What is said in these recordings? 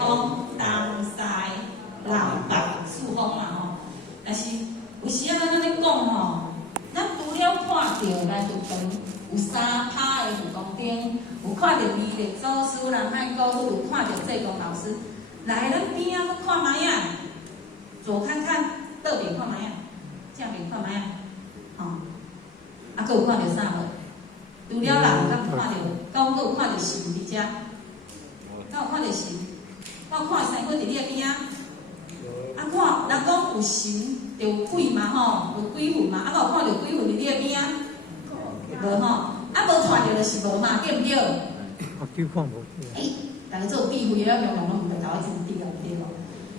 讲东西人白四方嘛吼，但是有时啊，咱安尼讲吼，咱除了看到咱就长有三趴的武功顶，有看到美丽祖师人海高夫，有看到济公老师，来咱边仔佫看卖啊，左看看，倒边看卖啊，正边看卖啊，吼，啊佫有看到啥无？除了人，敢有看到，敢佫有看到神伫遮？敢有看到神？我看三个伫你的边仔，啊看，人讲有神就有鬼嘛吼，有鬼魂嘛，啊敢有看到鬼魂伫你的边仔？无吼，啊无看到就是无嘛，对毋对？啊，叫看无。大家做避讳了，用拢毋会甲我真对啊，对无？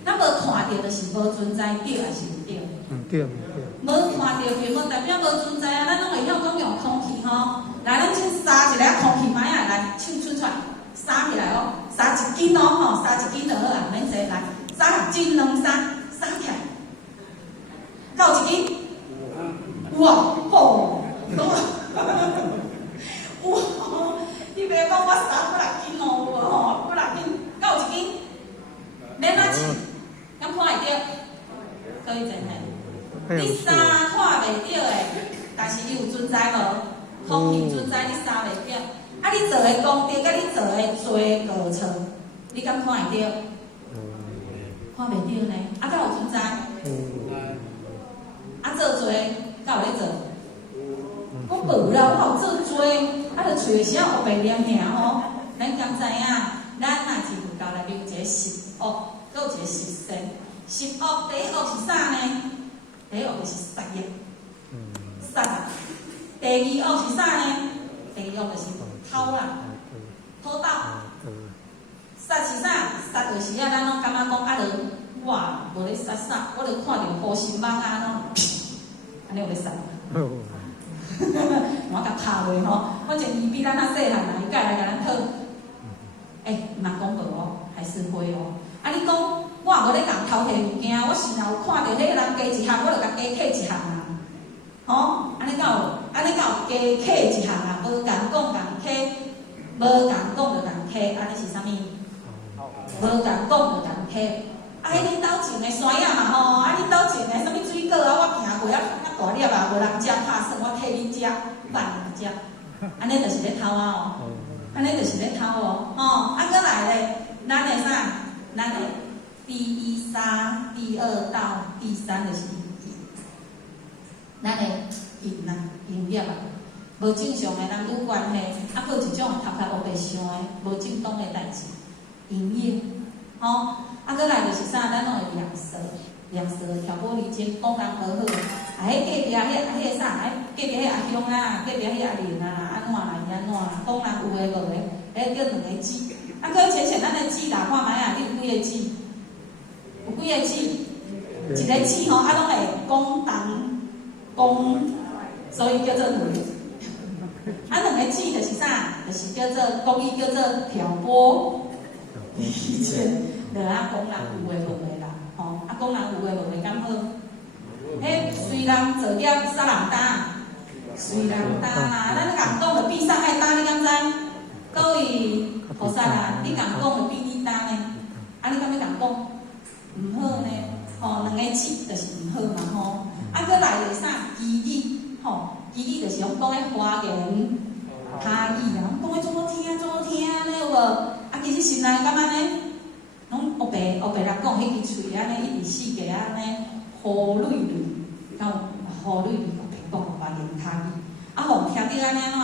咱无看到就是无存在，对还是毋对？毋对，毋对。无看到并无代表无存在啊，咱拢会晓讲用空气吼。来，咱先撒一个空气麦啊，来手出出来，撒起来哦，撒一斤哦吼，撒一斤就好啊，免济来，撒一斤两撒，撒起来，够一斤？有啊，吼，有啊，你别讲我撒几六斤哦，有吼，几六斤，够一斤？免啊试，敢看会着？可以真诶。你撒看袂着诶，但是伊有存在无？空气存在，你撒袂着。啊，你做的功德，甲你做的做过程，你敢看会着？看袂着呢。啊，敢有存在？啊，做做，敢有咧做？我无啦，我有做做，啊，就找时啊，学袂念尔吼。咱敢知影？咱若是佛教内面有一个十恶，佮有一个十善。十恶第一恶是啥呢？第一恶就是杀业，杀啊。第二恶是啥呢？第二恶就是偷啦，偷盗。杀是啥？杀就是啊，咱拢感觉讲啊，就哇，无咧杀啥，我就看到好心蠓啊，拢安尼有咧杀。我甲拍落吼，反正伊比咱较细汉啦，伊改来甲咱讨。嘛讲无哦，还是会哦。啊，你讲我无咧共偷摕物件，我是若有看到迄个人加一项，我就甲加摕一项啊。吼，安尼敢有加摕一项啊？无共讲共摕，无共讲就共摕，安尼是啥物？无共讲就共摕。啊，迄恁兜种的山野嘛吼，啊恁兜种的啥物水果啊，我行过啊大粒啊，无人食拍算，我替你食，万人食，安尼就是咧偷啊哦，安尼就是咧偷哦，吼，啊，搁来咧，咱的啥？咱的第一杀，第二盗，第三就是咱的淫啊，淫业啊，无正常的男女关系，啊，佫有一种头壳黑白相的，无正当的代志，淫业，吼。啊，搁来就是啥？咱拢会亮色，亮色挑拨离间，讲人无好。啊，迄隔壁迄个啥？隔壁迄阿兄啊，隔壁迄阿玲啊，安怎啦？伊安怎啦？讲人有诶无诶，叫两个字。啊，搁浅浅咱的字打看卖啊，你有几个字？有几个字？一个字吼，啊，拢会讲，所以叫做两个。啊，两个字就是啥？就是叫做讲伊叫做挑拨离间。就啊，讲人有诶无诶啦，吼！啊，讲人有诶无诶敢好？迄虽然做业杀人担，虽然担啦，咱共讲就比上爱担，你敢知？各位菩萨啊，你共讲就比你担呢？啊，你敢要共讲？毋好呢，吼，两个字就是毋好嘛，吼！啊，搁来就啥？绮语，吼，绮语就是讲迄花言巧语啊，讲迄做好听呢，有无？啊，其实心内感觉呢？拢黑白人讲迄支喙安尼，一直四界安尼，好蕊蕊，到好蕊蕊，白讲白言巧语，啊，互听着安尼怎？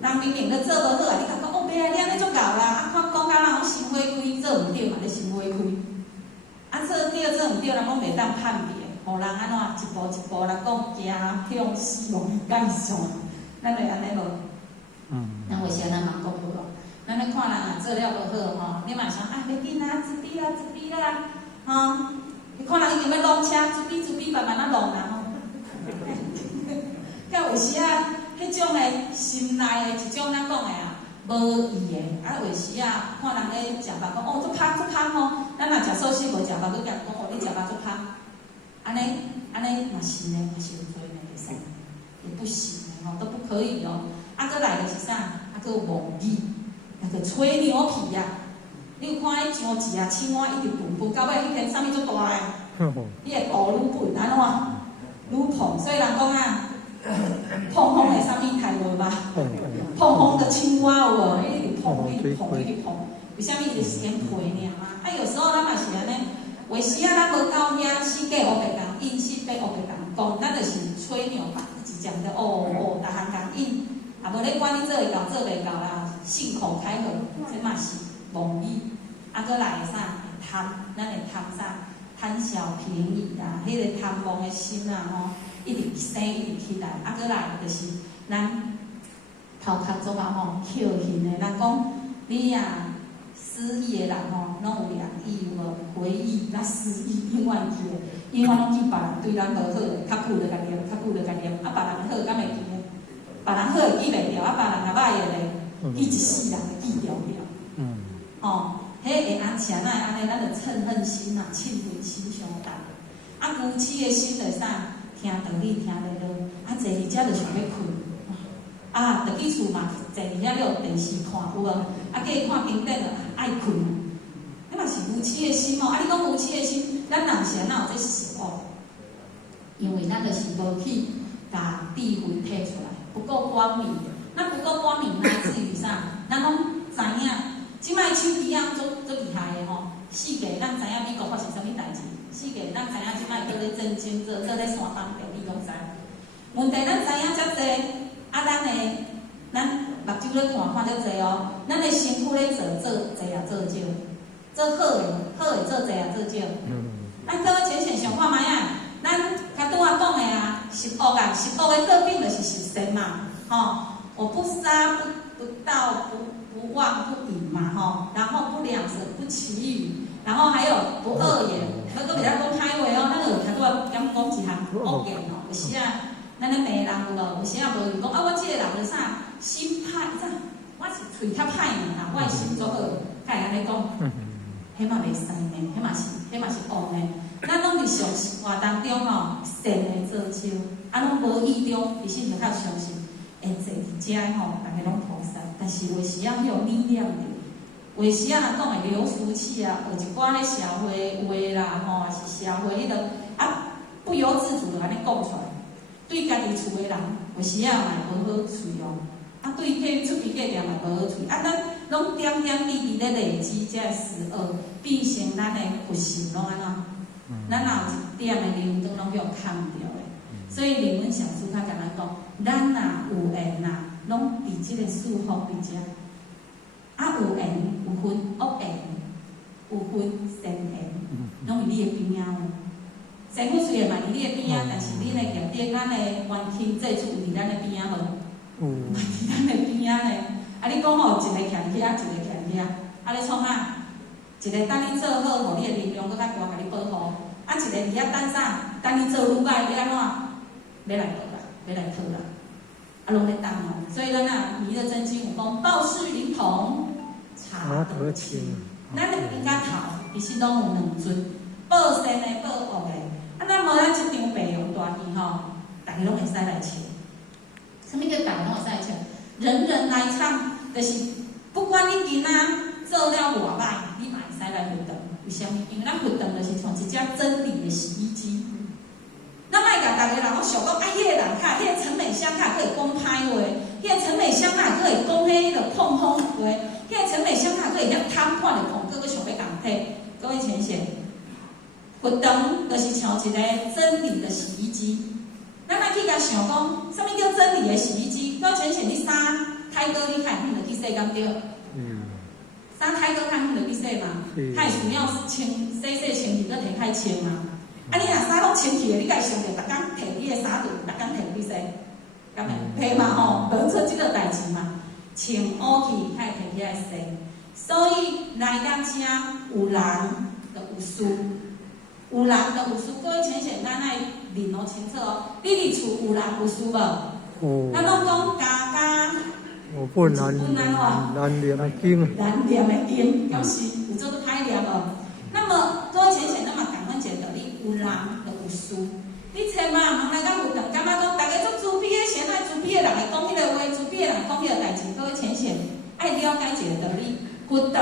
人明明咧做无好啊，你甲讲白啊，你安尼足够啦，啊，看讲甲人拢心花开，做毋对嘛，咧心花开，啊，做对做毋对，人拢袂当判别，互人安怎一步一步来讲行向死亡的界线，咱会安尼无？咱为啥咱嘛讲无？咱咧看人啊做了无好吼，你嘛想啊，袂紧啊，自闭啦，吼！你看人已经要弄车，自闭慢慢啊弄啦吼。甲有时啊，迄种诶心内诶一种咱讲诶啊，无意诶，啊有时啊，看人咧食饭讲哦，足芳吼，咱若食素食无食饭，佮人讲哦，你食饭足芳，安尼嘛是呢，嘛是有罪呢，会使，也不行吼，都不可以哦。啊，佮来就是啥？啊，佮有妄语。那个吹牛皮呀，你有看迄上子啊，青蛙一直蹦，到尾迄片啥物足大诶，伊会肚愈笨安怎，愈胖，所以人讲啊，碰碰的啥物太无吧？碰碰的青蛙有无？一直碰，一直碰，一直碰，为虾米伊就是先陪尔嘛？啊，有时候咱嘛是安尼，有时啊咱无到遐四界乌白共应，四界乌白共讲，咱就是吹牛吧，一讲的逐项共应，啊无咧管你做会到做袂到啦，信口开河，这嘛是妄语。啊，搁来会啥？贪，咱会贪啥？贪小便宜啊，迄个贪妄的心啊，吼，一直生一直起来。啊，搁来就是咱头壳总啊吼，捡现的。人讲你啊，失忆的人吼，拢有2亿有无？回忆甲失忆永远记的，永远拢记别人对咱无好的，较久就甲念，较久就甲念。啊，别人好敢会记呢？别人好会记袂掉，啊，别人若歹的咧，记一世人会记掉了。哦。迄会安像那安尼，咱就嗔恨心啊、嗔恨心上重。啊，牛痴的心就啥？听道理听袂落，啊，坐伫遮就想要困。啊，就去厝嘛，坐伫遐了电视看，有无？啊，计看经典就爱困。迄嘛是牛痴的心哦。啊，你讲牛痴的心，咱人是安怎有这习恶？因为咱就是无去把智慧摕出来，不够光明。咱不够光明，乃至于啥？咱拢知影。即摆手机啊，足厉害的吼！世界咱知影美国发生啥物代志，世界咱知影即摆倒咧战争，做咧山东地理拢知。问题咱知影遮济，啊，咱目睭咧看遮济哦，咱的身躯咧做济啊做少，做好的做济啊做少。咱各位浅显想看觅啊，咱较拄仔讲的啊，十恶啊，十恶的个病就是十善嘛，吼！我不杀不盗不妄不淫嘛，吼，然后不两舌不绮语，然后还有不恶言，那个比较讲歹话哦，咱就较拄仔讲一项恶言哦，有时啊，咱咧骂人有无？有时啊无就讲啊，我即个人就啥心歹，啥，我是喙较歹尔啦，我的心足好，甲会安尼讲，迄嘛袂使呢，迄嘛是恶呢。咱拢伫常活当中吼，善的做少，啊，拢无意中，其实就较相信。会坐伫遮吼，大家拢菩萨，但是有时啊，有力量的。有时啊，人讲的流俗气啊，有一寡咧社会话啦，吼，也是社会迄个啊，不由自主就安尼讲出来。对家己厝的人，有时啊嘛无好处哦。啊，对去出边个店嘛无好处。啊，咱拢点点滴滴咧累积这十恶，变成咱的福性拢安怎？咱若有一点的灵灯拢叫空掉的。所以灵魂上师较甲咱讲。咱若有缘呐，拢伫即个束缚伫遮。啊，有缘有分恶缘，有分善缘，拢伫你的边仔。生活虽然嘛伫你的边仔，但是你的业力，咱的冤亲债主伫咱的边仔无？伫咱的边仔呢。啊，你讲吼，一个徛伫遐，一个徛伫遐，啊，你创啥？一个等你做好，互你的力量搁较大，甲你保护。啊，一个伫遐等啥？等你做愈歹，要安怎？要来报啦，要来讨啦。啊，拢咧当哦，所以咱啊，弥勒真经有讲，报事灵童，查得清。咱应该头，其实拢有2尊，报善的，报恶的。啊，咱无咱即场白龙大戏吼，大家拢会使来唱。什么叫大家拢会使来唱？人人来唱，就是不管你今仔做了偌歹，你嘛会使来活动。为什么？因为咱活动就是像一只真理的洗衣机。咱莫甲逐个人，我想讲，啊，迄个人较，迄个陈美香较可以讲歹话，迄个陈美香较可以讲迄个碰风话，迄个陈美香较可以遐谈判的碰，个想要共体。各位浅显，活动就是像一个真理的洗衣机。咱莫去甲想讲，啥物叫真理的洗衣机？各位浅显，你衫太高，你看你就去洗敢对？衫太高看你就去洗嘛，它会需要清洗清气，搁摕太清嘛。啊！你若衫拢穿去的，你家想着逐工摕你的衫掼，逐工摕去洗，敢会歹嘛吼？无做即个代志嘛，穿乌去，才会摕起来洗。所以来到遮有人就有事，有人就有事。各位浅显，咱爱认拢清楚哦。你伫厝有人有事无？咱拢讲家。我不难念的经。难念的经，有时有做得歹念哦。那么各位浅显，那么感恩节道理。有人就有事，你千万唔通来讲有人，感觉讲大家做自闭的，先爱自闭的人会讲迄个话，自闭的人讲迄个代志，各位浅显爱了解一个道理。活动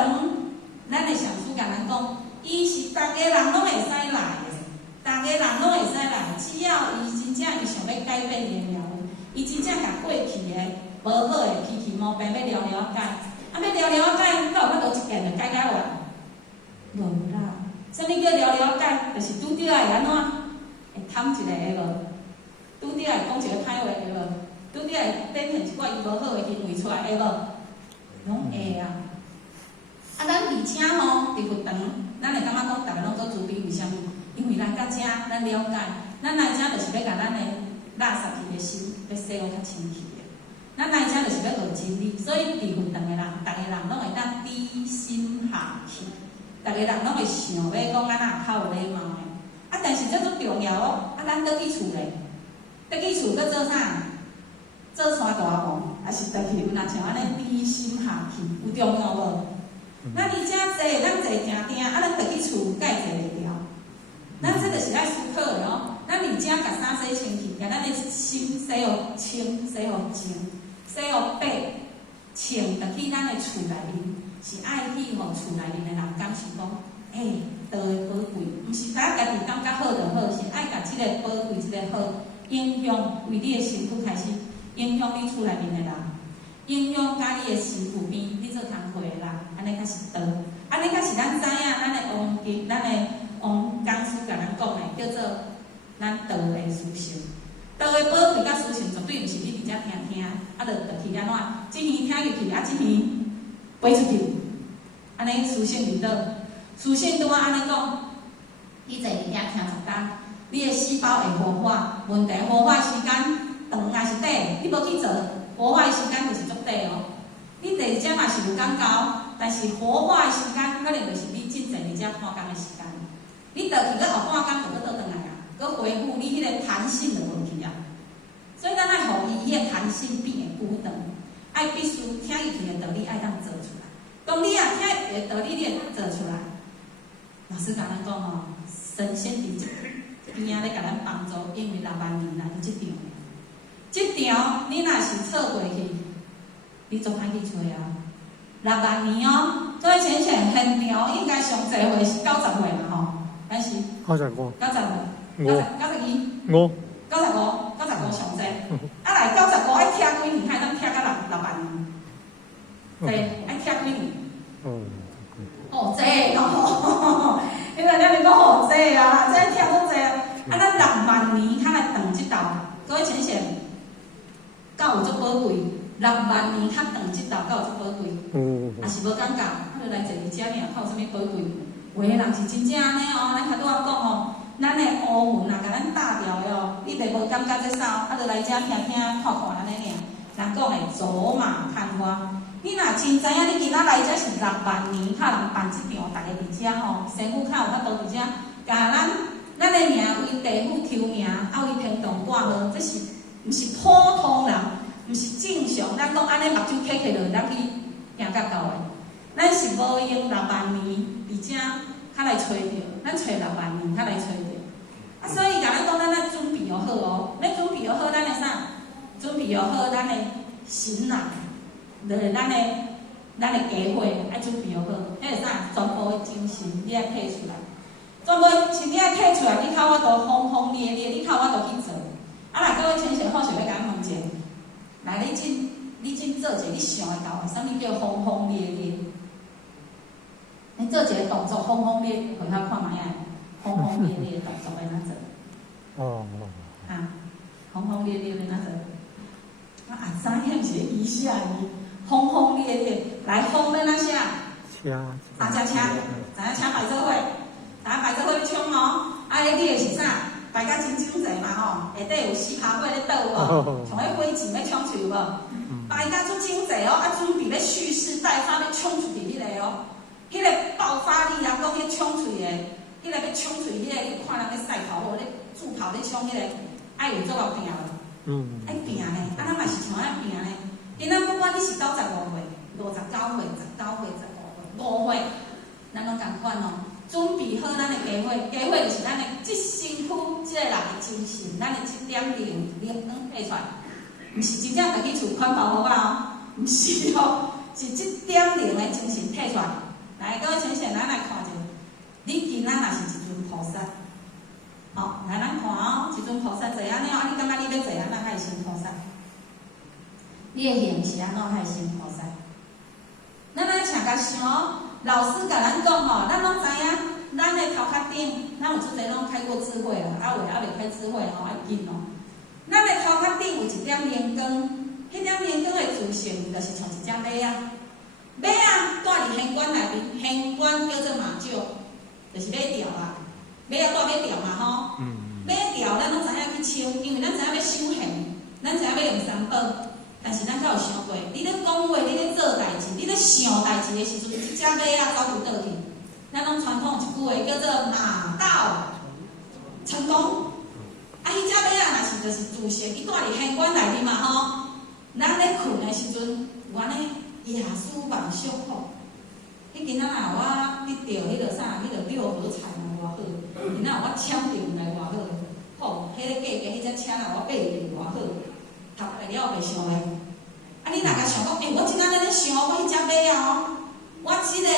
咱的上师甲咱讲，伊是逐个人拢会使来的，逐个人拢会使来，只要伊真正伊想要改变伊的命运，伊真正甲过去的无好的脾气毛病要了解，要了解，到有法度一件就解完，无啦。啥物叫了解？就是拄着会安怎？会谈一个会无？拄着会讲一个歹话会无？拄着会展现一寡伊无好的行为出来会无？拢会啊！啊，咱而且吼，伫佛堂，咱会感觉讲，逐个拢做慈悲，为虾米？因为咱到遮，咱了解，咱来遮就是要甲咱的垃圾气的心，要洗互较清气的。咱来遮就是要学真理，所以伫佛堂的人，逐个人拢会当低心下气。逐个人拢会想要讲安那较有礼貌的，啊，但是这足重要哦。啊，咱倒去厝咧，倒去厝要做啥？做山大王，还是倒去有若像安尼低心下气，有重要无？咱伫遮坐，咱坐定定，啊，咱倒去厝，敢会坐袂牢？咱这就是爱思考的哦。咱伫遮甲衫洗清气，甲咱的心洗互清，洗互净，洗互白，穿倒去咱的厝内面。是爱去互厝内面的人感受讲，道的宝贵，毋是咱家己感觉好就好，是爱甲即个宝贵、即个好影响为你的身躯开始影响你厝内面的人，影响甲你的身躯边你做工课的人，安尼才是道。安尼才是咱知影，咱的王讲师甲咱讲的，叫做咱道的思想。道的宝贵甲思想绝对毋是你伫遮听，啊，就去安怎？即耳听入去，啊，即耳飞出去。安尼思想伫倒？思想拄啊安尼讲，你坐伫遐听10天，你的细胞会活化。问题活化时间长还是短？你无去做，活化的时间就是足短哦。你坐伫遮嘛是有感觉，但是活化的时间可能就是你真坐伫遮看工的时间。你倒去，搁后半工就搁倒转来啊，搁恢复你迄个弹性就无去啊。所以咱爱互伊迄个弹性变会久长，爱必须听入去的道理爱当做出来。当你啊听入去的道理，你会当做出来。老师甲咱讲吼，神仙伫即边仔咧甲咱帮助，因为6万年来即场，即场你若是错过去，你总爱去找啊。6万年哦，各位先生，现场应该上济岁是90岁嘛吼，但是95， 90岁，92， 5， 95上济，啊来95爱听几年，还当听到6万年，对，爱听几年。好济咯，因为咱讲好济啊，这听足济啊。啊，咱6万年较来长即道，各位先生，敢有足宝贵？6万年较长即道，敢有足宝贵？也是无感觉，啊，就来坐伫遮尔，较有啥物宝贵？有的人是真正安尼哦，咱拄仔讲哦，咱的乌云啊，甲咱打掉的哦，你袂无感觉这啥，啊，就来遮听听看看安尼尔。人讲的走马看花。你若真知影，你今仔来遮是6万年，较人办即场，逐个伫遮吼，师傅较有法度伫遮，甲咱的名为地府抽名，啊为天堂挂号，这是毋是普通人，毋是正常，咱讲安尼目睭开起落，咱去行甲到的。咱是无用6万年伫遮，较来找着，咱找6万年较来找着。啊，所以甲咱讲，咱要准备好哦，要准备好咱的啥？准备好咱的心啊。就是咱的家伙爱准备好，迄个啥，全部的精神你爱摕出来，全部是你爱摕出来，你较有法度轰轰烈烈，你较有法度去做。啊，来各位先生，好想要甲咱问者，来你真做者，你想会到的，啥物叫轰轰烈烈？你做一个动作轰轰烈烈，互遐看卖啊，轰轰烈烈的动作要哪做？啊，轰轰烈烈要哪做？我也知影是意思啊，轰轰烈烈，来轰要哪写？三只车，知影车排做伙，知影排做伙要冲哦。啊，迄你的是啥？排甲真整齐嘛吼，下底有4脚火咧倒无？像迄火箭要冲出有无？排甲足整齐哦，啊，准备要蓄势待发，要冲出去迄个哦，迄个爆发力，人讲迄冲出去的，迄个要冲出去迄个，你看人咧赛跑或咧助跑咧冲迄个，爱有做够拼无？爱拼呢，啊，咱嘛是像爱拼呢。今仔不管你是95岁、59岁、19岁、15岁、5岁，咱拢共款哦。准备好咱的家伙，家伙就是咱的即身躯、即个人的精神，咱的即点灵摕出来，毋是真正家己厝款包好啊哦，毋是哦，是即点灵的精神摕出来，来，各位同学，咱来看一下，你今仔若是一尊菩萨，好，来咱看哦，一尊菩萨坐安尼哦，啊，你感觉你要坐安怎才会成菩萨？你的形是安怎才会成菩萨？咱来请甲想，老师甲咱讲吼，咱拢知影，咱的头壳顶，咱有出侪拢开过智慧啦，啊未开智慧吼，要紧哦。咱的头壳顶有一点年光，迄点年光的自性，就是像一只马啊。马啊，住伫仙馆内面，仙馆叫做马厩，就是马吊啊。马啊住马吊嘛吼。马吊咱拢知影去抽，因为咱知影要修行，咱知影要用三宝。但是咱敢有想过，你咧讲话，你咧做代志，你咧想代志的时阵，一只马啊走伫倒去？咱拢传统一句话叫做马到成功。啊，迄只马啊，若是就是自性，伊住伫仙馆内面嘛吼。咱咧困的时阵，有安尼夜思梦想吼。迄今仔啊，我得到迄个啥，迄个六合彩嘛偌好，今仔我签中来偌好，吼，迄个价格迄只车啊，我买着偌好。读来了袂想咧，啊！你若甲想讲，我即仔日咧想，我迄只马啊，我即个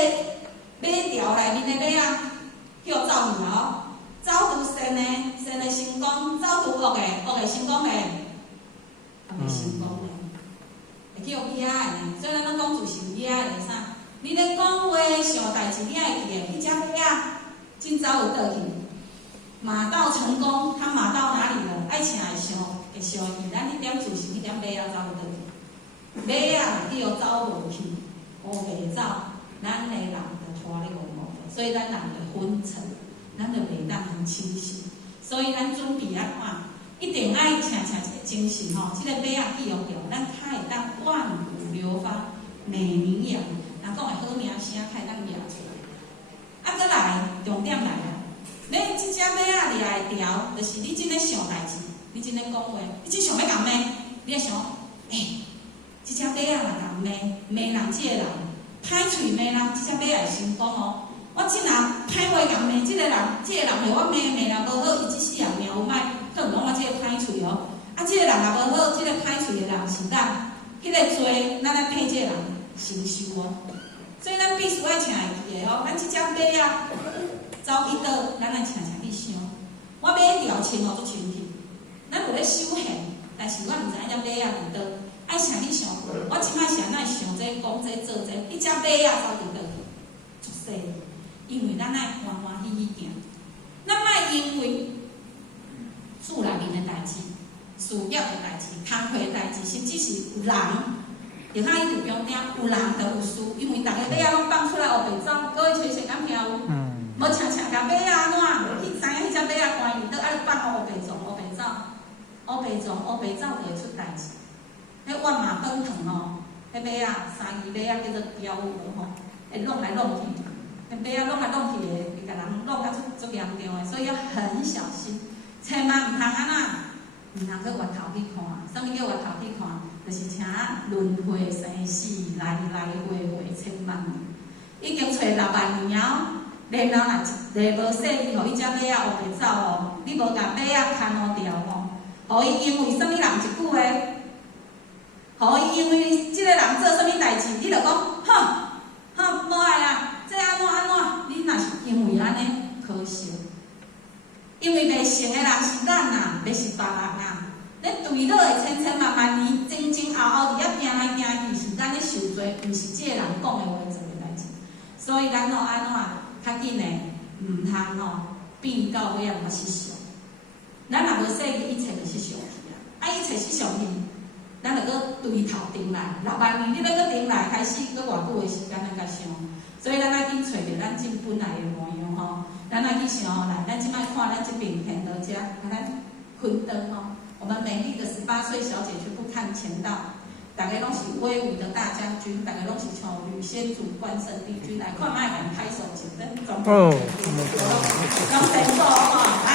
马条内面的马啊，叫走去哦，走拄善的，善的成功；走拄恶的，恶的成功的，啊袂成功的，会叫野的呢。所以咱拢讲就是野的啥？你咧讲话想代志，你爱记的，迄只马啊，真早有倒去，马到成功，他马到哪里了？爱请来想。会相依，咱迄点自信，迄点马仔走倒去。马仔若叫走无去，乌袂走，咱的人就拖咧戆戆的，所以咱人就昏沉，咱就袂当通清醒。所以咱准备啊看，一定爱请一个精神吼，即个马仔记用着，咱较会当万古流芳，美名扬。若讲的好名声，较会当扬出来。啊，搁来重点来啊！你即只马仔厉害条，就是你真咧想代志。你真咧讲话，你真想要共骂，你咧想，即只马仔若共骂人，即个人歹喙骂人，即只马会成功哦。我真若歹话共骂即个人，即个人互我骂了无好，伊即世人命有歹，可能讲我即个歹喙哦。啊，即个人若无好，即个歹喙的人是咱，迄个罪，咱来替即个人承受哦。所以咱必须爱请会记的哦，咱即只马仔走去倒，咱来请去想，我马条穿互足清气。咱有咧修行，但是我毋知影只马仔伫倒，爱请你想过。我即摆是安怎想这、讲这、做这，迄只马仔走伫倒去，出世。因为咱爱欢欢喜喜行，咱莫因为厝内面的代志、事业的代志、工课的代志，甚至是有人，就较伊就重点，有人就有事。因为逐个马仔拢放出来黑白走，各位找找敢听有？无请甲马仔安怎？去知影迄只马仔关于倒，爱放黑白撞、黑白走。乌白撞、乌白走就会出代志。迄万马奔腾哦，迄马仔三字马仔叫做彪无吼，会弄来弄去，迄马仔弄来弄去会甲人弄甲足严重的，所以要很小心，千万毋通安那，毋通去回头去看。啥物叫回头去看？就是请轮回生死，来来回回千万年，已经找6万年了。然后若一个无细意，互伊只马仔乌白走哦，你无甲马仔牵好掉哦。互伊因为啥物人一句话，互伊因为即个人做啥物代志，你就讲，无爱啊，这安怎安怎？你若是因为安尼可惜，因为袂成的人是咱啊，袂是别人啊。你对落的千千万万年，前前后后伫遐行来行去，是咱咧受罪，毋是即个人讲的话做的代志。所以咱安怎较紧的，毋通变到尾仔失常。咱若无细意，一切就失常去啊！一切失常去，咱就搁对头顶来6万年，你要搁顶来开始，搁偌久的时间咱甲想。所以咱爱去找着咱真本来的模样吼。咱爱去想来，咱即摆看咱这边天德家，把咱昏灯吼。我们美丽的18岁小姐全部看前道，大家拢是威武的大将军，大家拢是像吕先祖、关圣帝君来，看卖人拍手，请真总统，拢成功吼，来。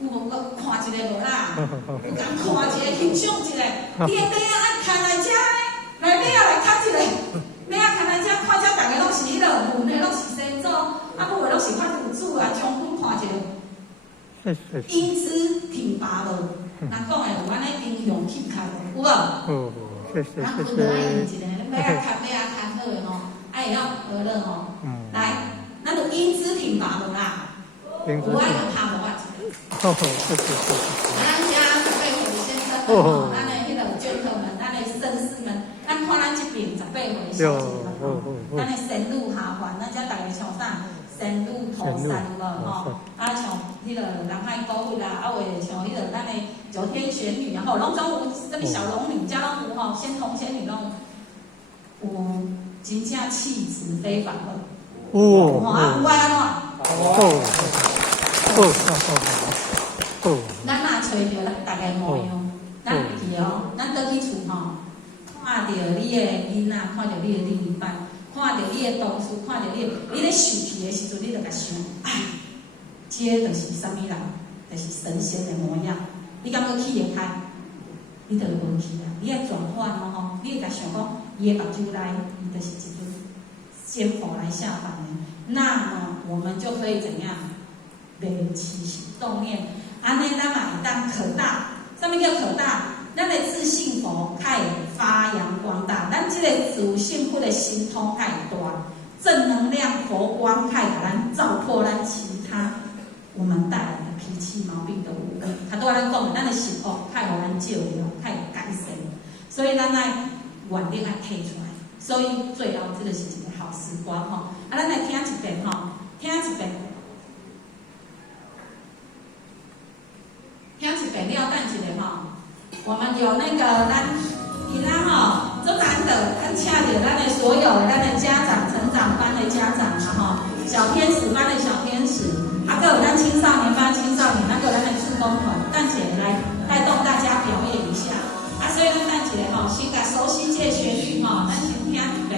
有无搁看一个无啦？有共看一个，欣赏一个。你的马仔爱牵来遮呢，来马仔来牵一个，马仔牵来遮，看遮大家拢是迄落文的，拢是先祖，啊，不过拢是法度主啊，将军看一个，英姿挺拔无？人讲的有安尼英雄气概，有无？人分得爱用一个，马仔牵好的吼，爱也要和乐哦。来，咱就音之品法门啦，有爱就拍无法子。咱家准备回先生们，咱的迄个gentlemen，咱的绅士们，咱看咱这边18岁小姐们，咱的神路下凡，咱遮大家像啥？神路头山无吼，像迄个南海高位啦，有像迄个咱的九天玄女，然后拢总有什么小龙女，加拢有吼，仙童仙女拢有，真正气质非凡的。有安怎？咱若找着大家模样，咱会记哦，咱倒去厝吼，看到你的囡仔，看到你的另一半。看到你的同事，看到你咧受气的时阵，你就甲想，哎，这就是什么人？就是神仙的模样。你感觉起会开，你就无去啦。你要转换哦吼，你会甲想讲，伊的目睭内，伊就是一尊仙佛来下凡的。那么我们就可以怎样？练起心动念，安尼咱嘛会当可大。什么叫可大？咱的自信佛开始发扬光大，咱这个自幸福的心通开始大，正能量佛光开始给咱照破咱其他我们带来的脾气毛病的污垢。他都咱讲，咱的心哦，开始互咱照亮，开始改善，所以咱爱愿力爱提出来。所以最后这个是一个好时光吼，咱来听一遍吼，听一遍。听一遍了，等一下吼，我们有那个咱吼，真难得，咱请到咱的所有咱的家长、成长班的家长吼，小天使班的小天使，还有咱青少年班青少年，那个咱的志工团，等一下来带动大家表演一下。所以咱等一下吼，先甲熟悉这旋律吼，咱先听一遍。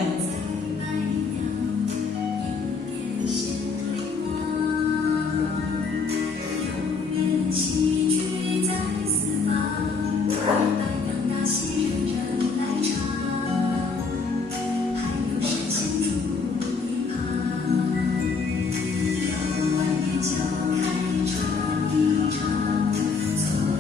从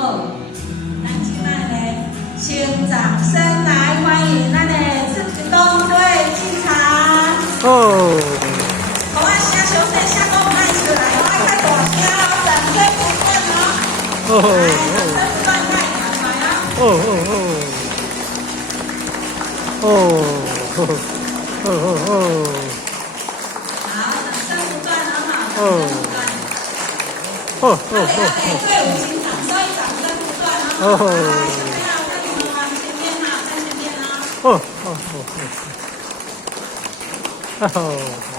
好，咱即摆呢，先掌声来欢迎咱的志工队进场。哦，好啊，声小声，声讲唔爱出来哦，爱较大声哦，掌声不断哦。哦来，掌声不断，快点来啊！哦哦哦哦哦哦好，掌声不断，很好，掌声不断。哦队伍进场，所以掌声不断，很好。来，小朋友跟你们往前面哈，在前面啊。哦哦哦，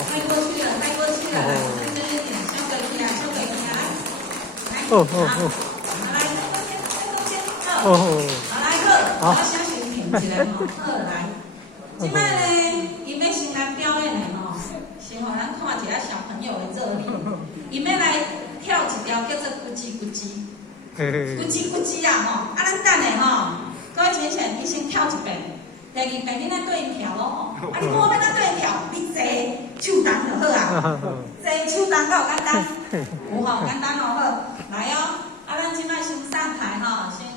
带过去了，带过去了，认真一点，小鬼起来，小鬼起来，来，哦哦哦，好，来，在中间，哦哦，好，来，好，我先先停起来吼，好，来，今摆呢，伊要先来表演的吼，先互咱看一下小朋友的热力，伊要来跳一条叫做咕叽咕叽，咕叽咕叽啊吼，啊，咱等下吼，各位浅浅，你先跳一遍。第二遍你来对因跳咯吼，啊你无要咱对因跳，你坐手动就好啊，坐手动够简单，有吼简单吼好，来哦，啊咱即摆先上台吼，先